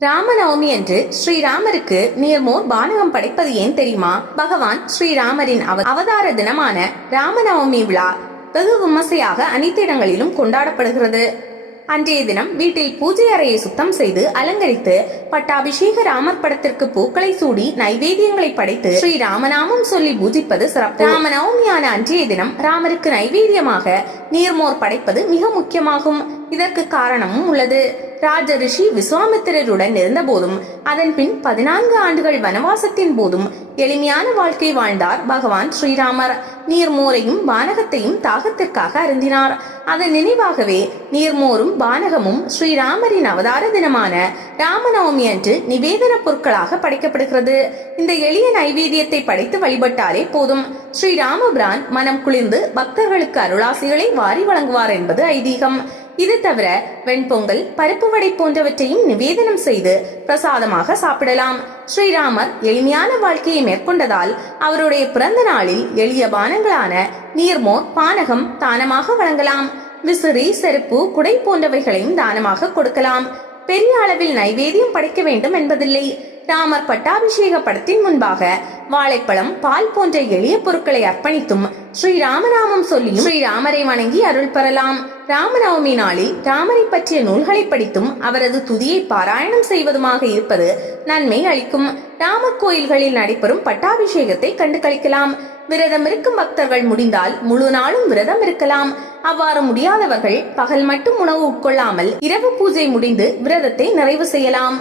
ராமநவமி அன்று ஸ்ரீராமருக்கு நீர்மோர் பானகம் படைப்பது ஏன் தெரியுமா? பகவான் ஸ்ரீராமரின் அவ- அவதார தினமான ராமநவமி விழா வெகு விமர்சையாக அனைத்து இடங்களிலும் கொண்டாடப்படுகிறது. அன்றைய தினம் வீட்டில் பூஜை அறையை சுத்தம் செய்து அலங்கரித்து பட்டாபிஷேக ராமர் படத்திற்கு பூக்களை சூடி நைவேத்தியங்களை படைத்து ஸ்ரீ ராமநாமம் சொல்லி பூஜிப்பது சிறப்பு. ராமநவமியான அன்றைய தினம் ராமருக்கு நைவேத்தியமாக நீர்மோர் படைப்பது மிக முக்கியமாகும். இதற்கு காரணமும் உள்ளது. ராஜ ரிஷி விஸ்வாமித்திரருடன் இருந்தபோதும் அதன் பின் பதினான்கு ஆண்டுகள் வனவாசத்தின் போதும் எளிமையான வாழ்க்கை வாழ்ந்தார் பகவான் ஸ்ரீராமர். நீர்மோரையும் பானகத்தையும் தாகத்திற்காக அருந்தினார். அதன் நினைவாகவே நீர்மோரும் பானகமும் ஸ்ரீராமரின் அவதார தினமான ராமநவமி அன்று நிவேதன பொருட்களாக படைக்கப்படுகிறது. இந்த எளிய நைவேத்தியத்தை படைத்து வழிபட்டாலே போதும். ஸ்ரீராமபிரான் மனம் குளிர்ந்து பக்தர்களுக்கு அருளாசிகளை வாரி வழங்குவார் என்பது ஐதீகம். இது தவிர வெண்பொங்கல் பருப்பு வடை போன்றவற்றையும் நிவேதனம் செய்து பிரசாதமாக சாப்பிடலாம். ஸ்ரீராமர் எளிமையான வாழ்க்கையை மேற்கொண்டதால் அவருடைய பிறந்த நாளில் எளிய பானங்களான நீர்மோர் பானகம் தானமாக வழங்கலாம். விசிறி செருப்பு குடை போன்றவைகளையும் தானமாக கொடுக்கலாம். பெரிய அளவில் நைவேத்தியம் படைக்க வேண்டும் என்பதில்லை. ராமர் பட்டாபிஷேக படத்தின் முன்பாக வாழைப்பழம் பால் போன்ற எளிய பொருட்களை அர்ப்பணித்தும் ஸ்ரீ ராமநாமம் சொல்லியும் ஸ்ரீ ராமரை வணங்கி அருள் பெறலாம். ராமநவமி நாளில் ராமரை பற்றிய நூல்களை படித்தும் அவரது துதியை பாராயணம் செய்வதுமாக இருப்பது நன்மை அளிக்கும். ராமர் கோயில்களில் நடைபெறும் பட்டாபிஷேகத்தை கண்டு கழிக்கலாம் விரதம் இருக்கும் பக்தர்கள் முடிந்தால் முழு நாளும் விரதம் இருக்கலாம். அவ்வாறு முடியாதவர்கள் பகல் மட்டும் உணவு உட்கொள்ளாமல் இரவு பூஜை முடிந்து விரதத்தை நிறைவு செய்யலாம்.